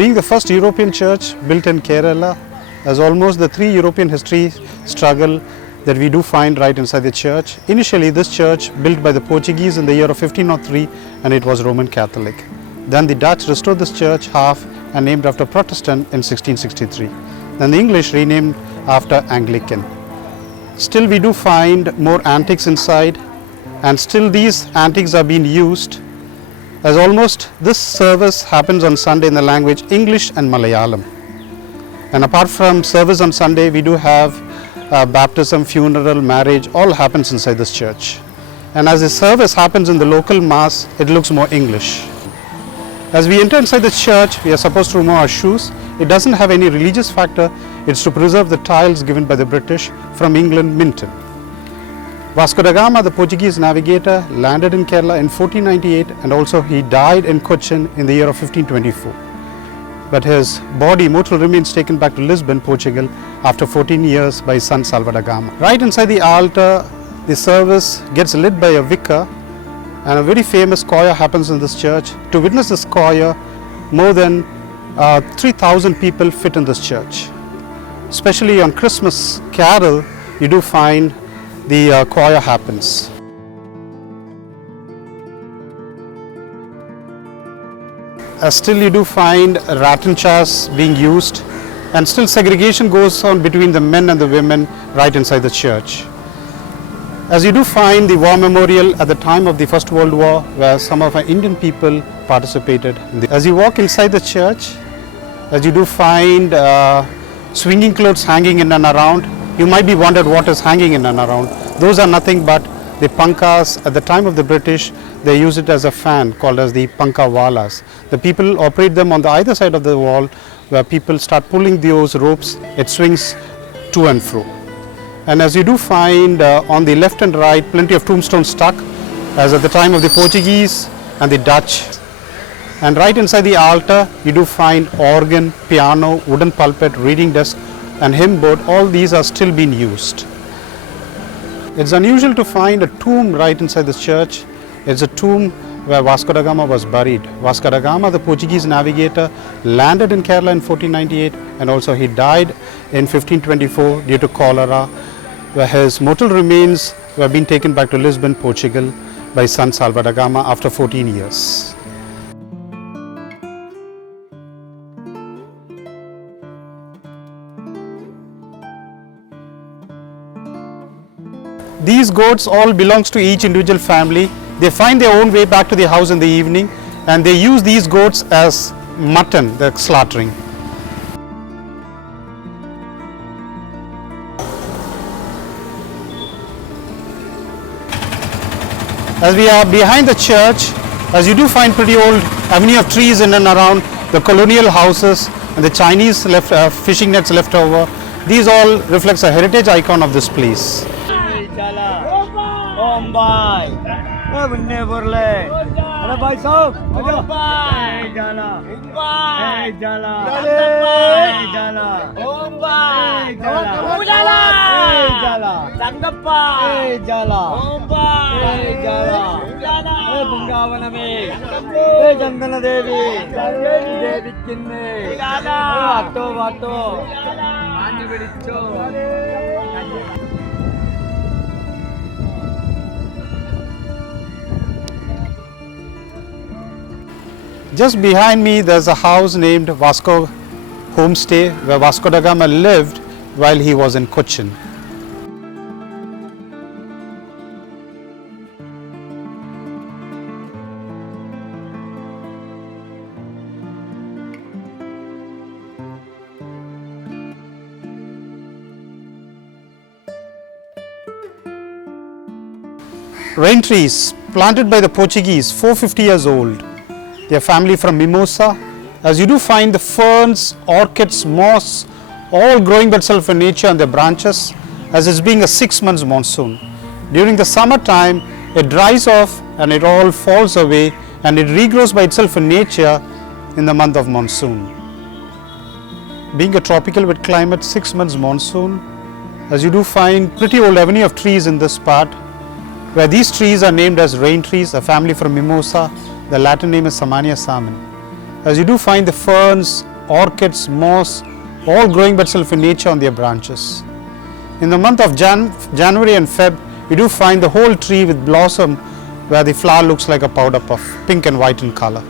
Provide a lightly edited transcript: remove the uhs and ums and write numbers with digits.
Being the first European church built in Kerala, as almost the three European history struggle that we do find right inside the church. Initially, this church built by the Portuguese in the year of 1503, and it was Roman Catholic. Then the Dutch restored this church half and named after Protestant in 1663. Then the English renamed after Anglican. Still we do find more antiques inside, and still these antiques are being used, as almost this service happens on Sunday in the language English and Malayalam. And apart from service on Sunday, we do have baptism, funeral, marriage, all happens inside this church. And as the service happens in the local mass, it looks more English. As we enter inside the church, we are supposed to remove our shoes. It doesn't have any religious factor. It's to preserve the tiles given by the British from England minted. Vasco da Gama, the Portuguese navigator, landed in Kerala in 1498, and also he died in Cochin in the year of 1524. But his body, mortal remains, taken back to Lisbon, Portugal after 14 years by his son Salvador da Gama. Right inside the altar, the service gets led by a vicar, and a very famous choir happens in this church. To witness this choir, more than 3,000 people fit in this church. Especially on Christmas carol, you do find the choir happens. Still you do find rattan chairs being used, and still segregation goes on between the men and the women right inside the church. As you do find the war memorial at the time of the First World War, where some of our Indian people participated. As you walk inside the church, as you do find swinging clothes hanging in and around, you might be wondered what is hanging in and around. Those are nothing but the pankas. At the time of the British, they use it as a fan called as the pankawalas. The people operate them on the either side of the wall, where people start pulling those ropes. It swings to and fro. And as you do find on the left and right, plenty of tombstones stuck, as at the time of the Portuguese and the Dutch. And right inside the altar, you do find organ, piano, wooden pulpit, reading desk, and hymn board. All these are still being used. It's unusual to find a tomb right inside this church. It's a tomb where Vasco da Gama was buried. Vasco da Gama, the Portuguese navigator, landed in Kerala in 1498, and also he died in 1524 due to cholera, where his mortal remains were being taken back to Lisbon, Portugal by his son Salvador da Gama after 14 years. These goats all belongs to each individual family. They find their own way back to their house in the evening, and they use these goats as mutton, the slaughtering. As we are behind the church, as you do find pretty old avenue of trees in and around, the colonial houses and the Chinese fishing nets left over, these all reflects a heritage icon of this place. Just behind me, there's a house named Vasco Homestay, where Vasco da Gama lived while he was in Cochin. Rain trees planted by the Portuguese, 450 years old. Their family from Mimosa. As you do find the ferns, orchids, moss, all growing by itself in nature on their branches, as it's being a 6 months monsoon. During the summer time, it dries off and it all falls away, and it regrows by itself in nature in the month of monsoon. Being a tropical wet climate, 6 months monsoon, as you do find pretty old avenue of trees in this part, where these trees are named as rain trees, a family from Mimosa. The Latin name is Samania salmon. As you do find the ferns, orchids, moss, all growing by itself in nature on their branches. In the month of January and Feb, you do find the whole tree with blossom where the flower looks like a powder puff, pink and white in color.